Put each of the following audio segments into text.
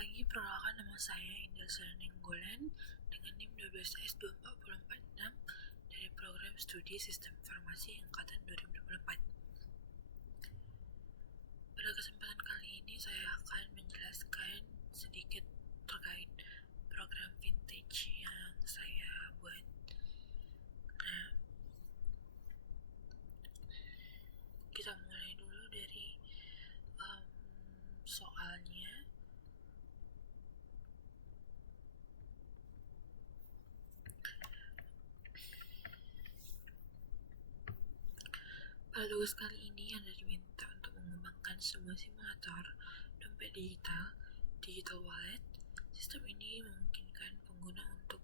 pagi, perkenalkan nama saya Indah Nenggolan dengan NIM 12S24046 dari program studi Sistem Informasi Angkatan 2024. Pada kesempatan kali ini saya akan menjelaskan sedikit terkait program vintage yang saya buat. Nah, kita mulai dulu dari soalnya. Pada tugas kali ini Anda diminta untuk mengembangkan sebuah simulator dompet digital wallet. Sistem ini memungkinkan pengguna untuk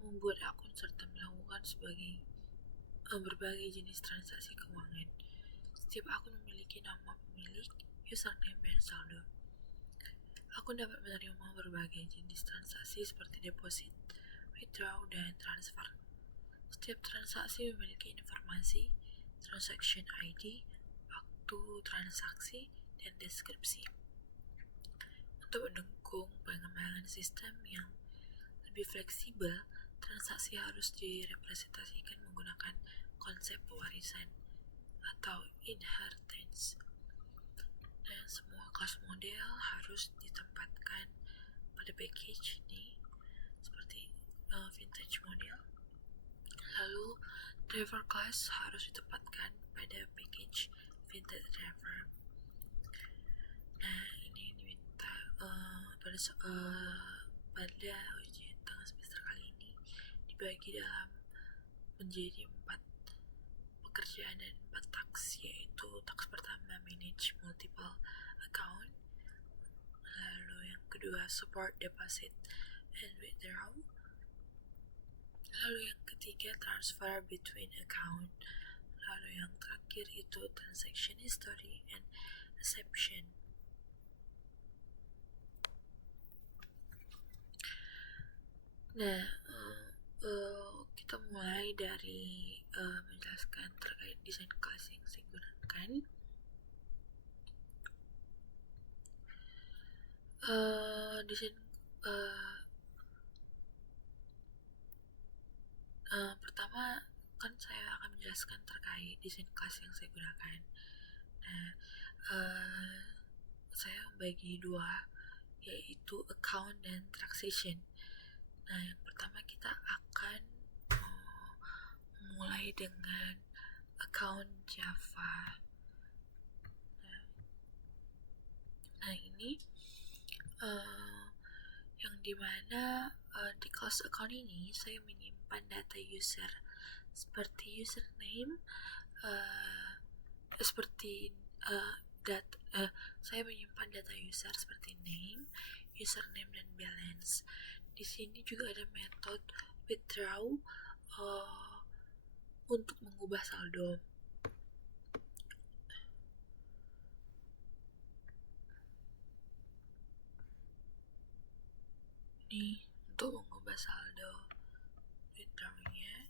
membuat akun serta melakukan berbagai jenis transaksi keuangan. Setiap akun memiliki nama pemilik, username, dan saldo. Akun dapat menerima berbagai jenis transaksi seperti deposit, withdraw, dan transfer. Setiap transaksi memiliki informasi, transaction ID, waktu transaksi, dan deskripsi. Untuk mendukung pengembangan sistem yang lebih fleksibel, transaksi harus direpresentasikan menggunakan konsep pewarisan atau inheritance. Dan semua kelas model harus ditempatkan pada package ini seperti vintage model. Lalu driver class harus ditempatkan pada package vintage driver. Nah, ini diminta pada ujian tengah semester kali ini dibagi dalam menjadi 4 pekerjaan dan 4 task, yaitu task pertama manage multiple account, lalu yang kedua support deposit and withdraw, lalu yang ketiga transfer between account, lalu yang terakhir itu transaction history and reception. Nah, kita mulai dari menjelaskan terkait desain kelas yang saya gunakan. Pertama kan saya akan menjelaskan terkait desain kelas yang saya gunakan. Nah, saya membagi dua, yaitu account dan transaction. Nah, yang pertama kita akan mulai dengan account Java. Nah ini yang dimana di kelas account ini saya menyimpan data user seperti username, saya menyimpan data user seperti name, username, dan balance. Di sini juga ada metode withdraw untuk mengubah saldo. Ini untuk mengubah saldo withdrawnya.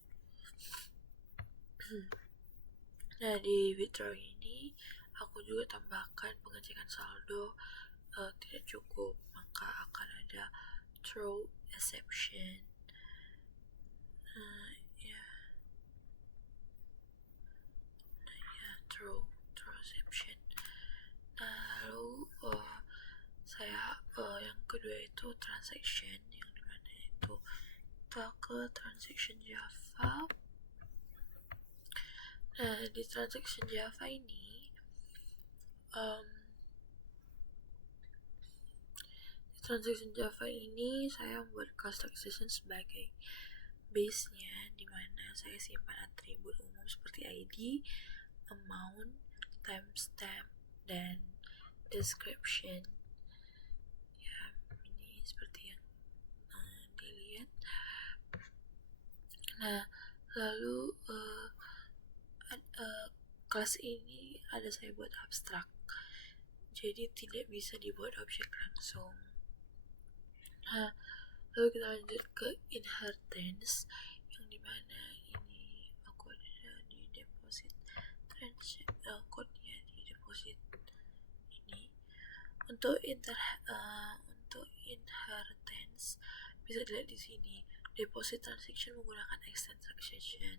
Nah, di withdraw ini aku juga tambahkan pengecekan saldo tidak cukup, maka akan ada throw exception. Throw exception. Lalu saya yang kedua itu transaction, yang dimana itu kita ke transaction Java. Nah, di transaction Java ini saya membuat class transaction sebagai base-nya, dimana saya simpan atribut umum seperti ID, amount, timestamp, dan description. Ya, ini seperti yang dilihat. Nah, lalu kelas ini ada saya buat abstrak, jadi tidak bisa dibuat objek langsung. Nah, lalu kita lanjut ke inheritance, yang dimana ini aku ada di deposit code-nya di deposit ini. Untuk yaitu inheritance. Bisa dilihat di sini, deposit transaction menggunakan extend transaction.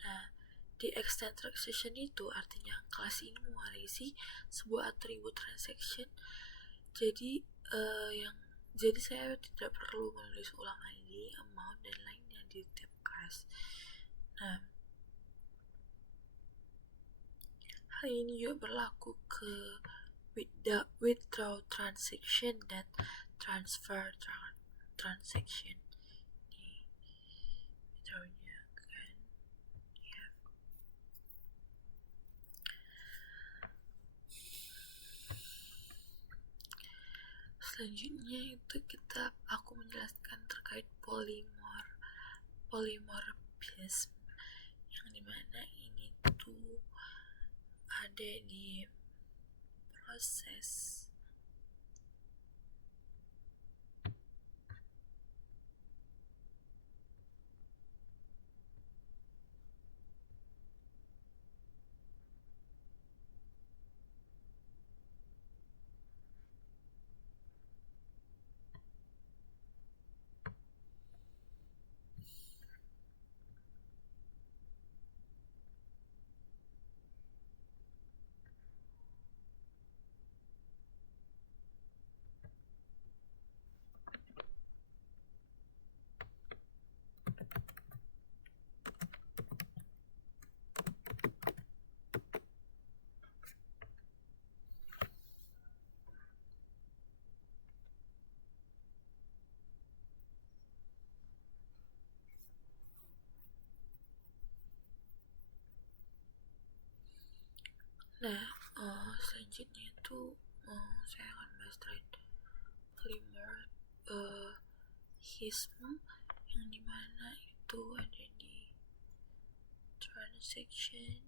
Nah, di extend transaction itu artinya kelas ini mewarisi sebuah atribut transaction. Jadi saya tidak perlu menulis ulang ID, amount, dan lainnya di tiap kelas. Nah, hal ini juga berlaku ke withdraw transaction dan transfer transaction. Nih, withdrawnya kan, ya. Selanjutnya itu aku menjelaskan terkait polymorphism, yang dimana ini tuh ada di proses selanjutnya itu saya akan bahas terkait polymorphism, yang dimana itu ada di transaction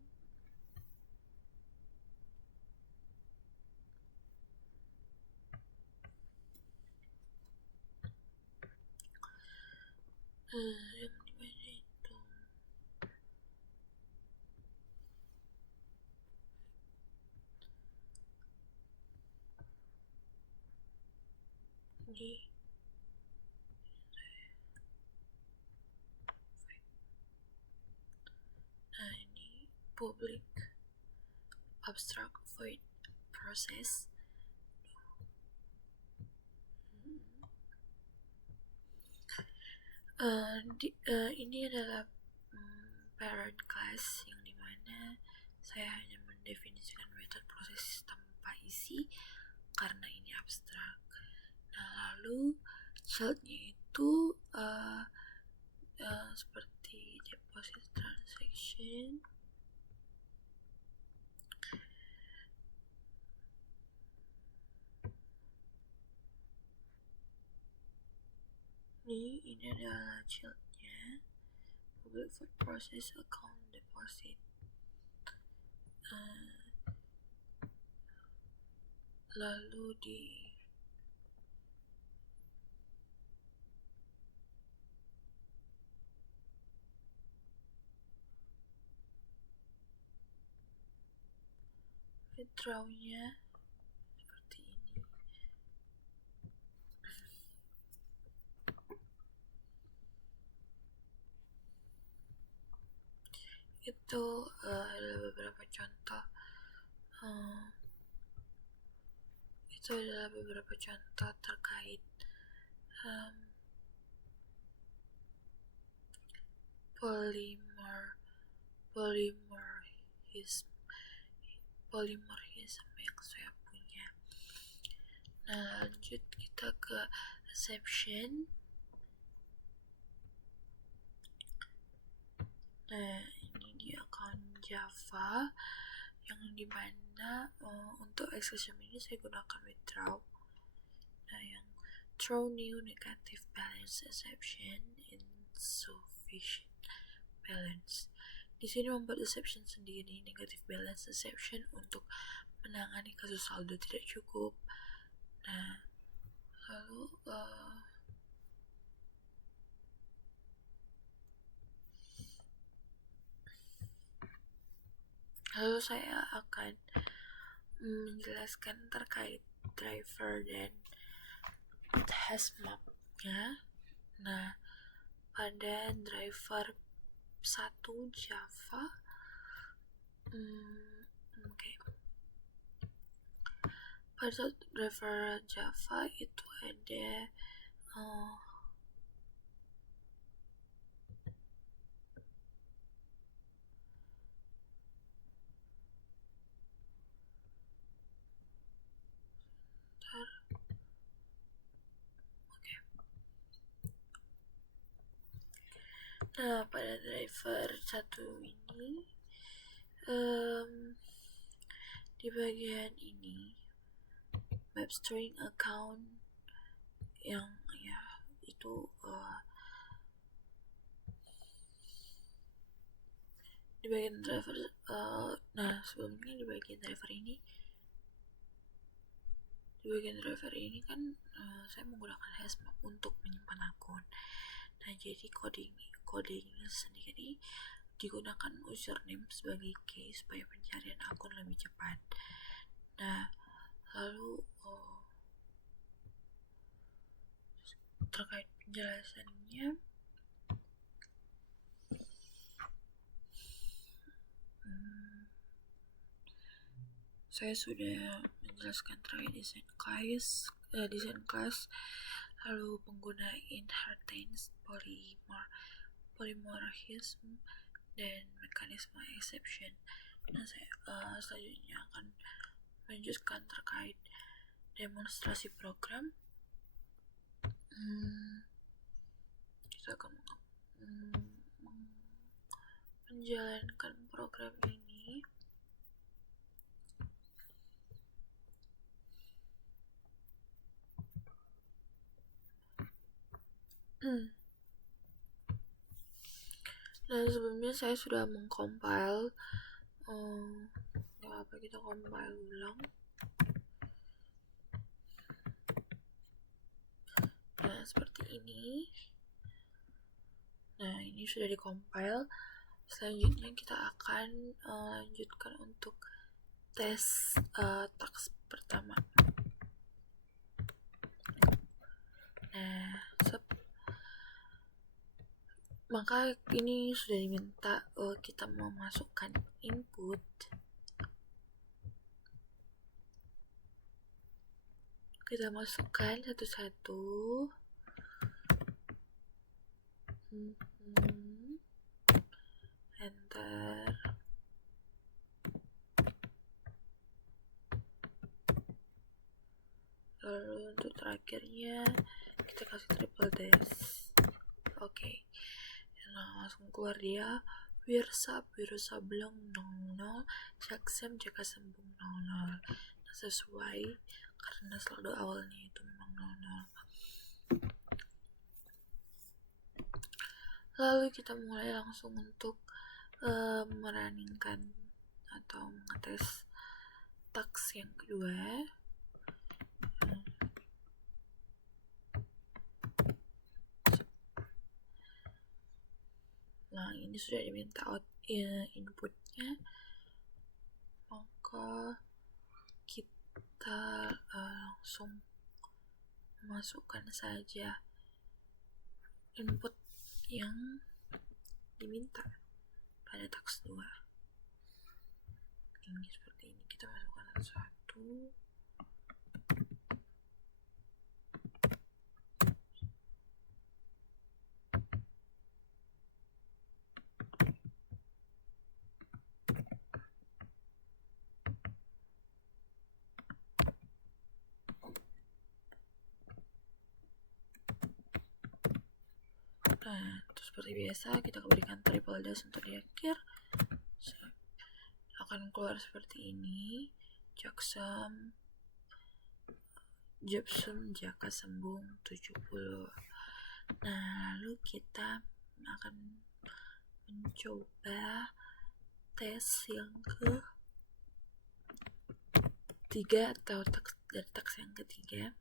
yang dimana itu di ini public abstract void process. Ini adalah parent class, yang dimana saya hanya mendefinisikan metode proses tanpa isi karena ini abstrak. Nah, lalu childnya itu seperti deposit transaction, ini adalah childnya, public void process account deposit. Lalu di withdrawnya seperti ini. Itu adalah beberapa contoh. Itu adalah beberapa contoh terkait polymorphism yang saya punya. Nah, lanjut kita ke exception. Nah, ini di account Java, yang dimana untuk exception ini saya gunakan withdraw. Nah, yang throw new negative balance exception insufficient balance. Di sini membuat exception sendiri, negative balance exception, untuk menangani kasus saldo tidak cukup. Nah, lalu saya akan menjelaskan terkait driver dan hash map-nya. Nah, pada driver 1 Java, pada driver Java itu ada Nah, pada driver 1 ini di bagian ini map string account yang itu di bagian driver sebelumnya di bagian driver ini kan saya menggunakan hashmap untuk menyimpan akun. Nah, jadi codingnya sendiri digunakan username sebagai key supaya pencarian akun lebih cepat. Nah, lalu terkait penjelasannya, saya sudah menjelaskan terkait desain class, lalu pengguna inheritance, polymorphism, dan mekanisme exception. Nah, saya selanjutnya akan melanjutkan terkait demonstrasi program. Kita akan menjalankan program ini. Dan sebelumnya saya sudah mengcompile. Gak apa, kita compile ulang. Nah, seperti ini. Nah, ini sudah di-compile. Selanjutnya kita akan lanjutkan untuk tes task pertama. Nah, maka ini sudah diminta kita memasukkan input. Kita masukkan satu-satu. Enter. Lalu untuk terakhirnya kita kasih triple dash. Oke. Nah, langsung keluar dia wirsab belum 00, jaksem jaka sembung 00. Nah, sesuai karena saldo awalnya itu memang 00. Lalu kita mulai langsung untuk merunningkan atau mengetes task yang kedua. Nah, ini sudah diminta inputnya, maka kita langsung masukkan saja input yang diminta pada task 2. Ini seperti ini, kita masukkan satu-satu. Nah, terus seperti biasa kita berikan triple dash untuk di akhir. Akan keluar seperti ini, jaksem jaka sembung 70. Nah, lalu kita akan mencoba tes yang ketiga atau dari task yang ketiga.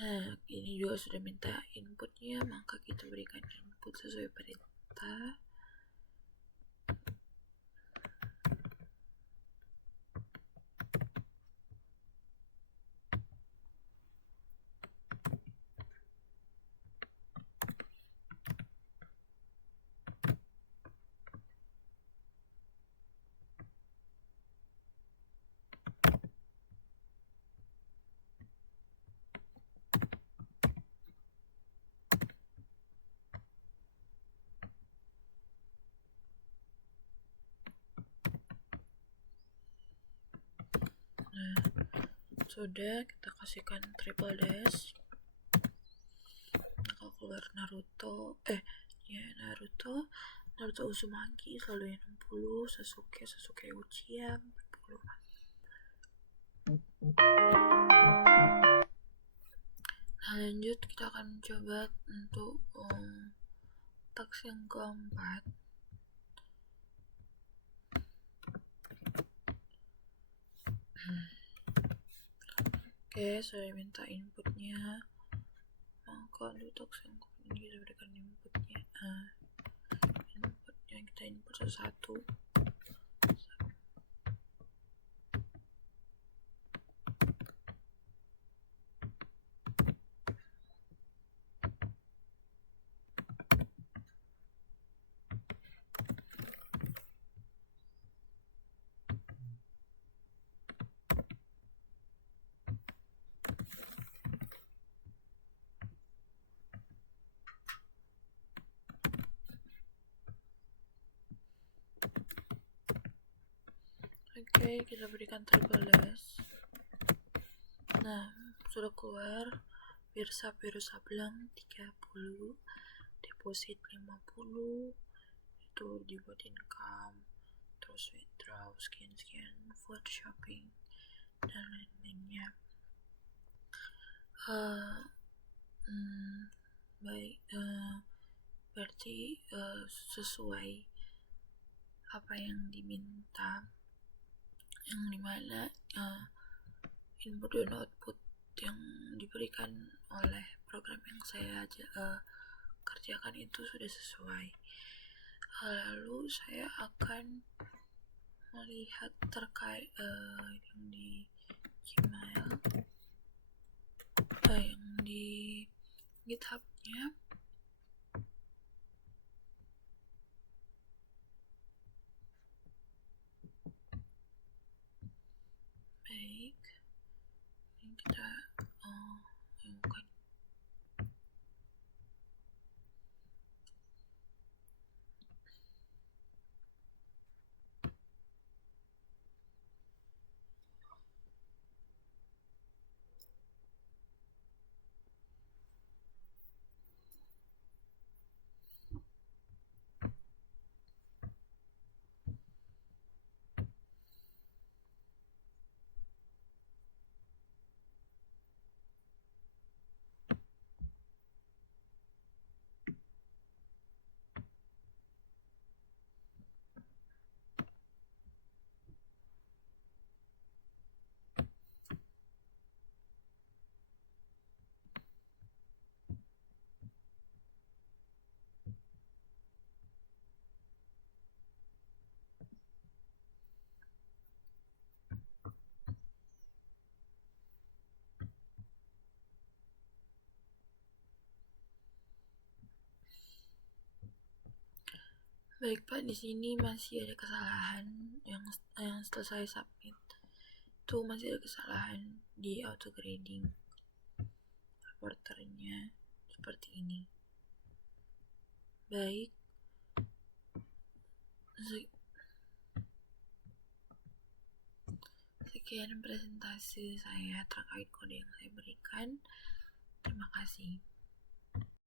Nah, ini juga sudah minta inputnya, maka kita berikan input sesuai perintah. sudah, kita kasihkan triple dash. Kalau keluar Naruto Uzumaki selalu yang 60, Sasuke Uchiha 40. Nah, lanjut kita akan mencoba untuk task yang keempat. Oke, saya minta inputnya. Maka untuk task yang keempat kita berikan inputnya. Kita input satu-satu. Oke, kita berikan triple dash. Nah, sudah keluar Biru Sableng 30, deposit 50, itu dibuat income, terus withdraw sekian for shopping dan lain-lainnya. Berarti sesuai apa yang diminta, yang dimana input dan output yang diberikan oleh program yang saya kerjakan itu sudah sesuai. Lalu saya akan melihat terkait yang di Gmail, yang di GitHub-nya. Baik, ini kita bukan. Baik Pak, di sini masih ada kesalahan yang setelah saya submit. Itu masih ada kesalahan di auto grading. Reporternya seperti ini. Baik. Sekian presentasi saya terkait kode yang saya berikan. Terima kasih.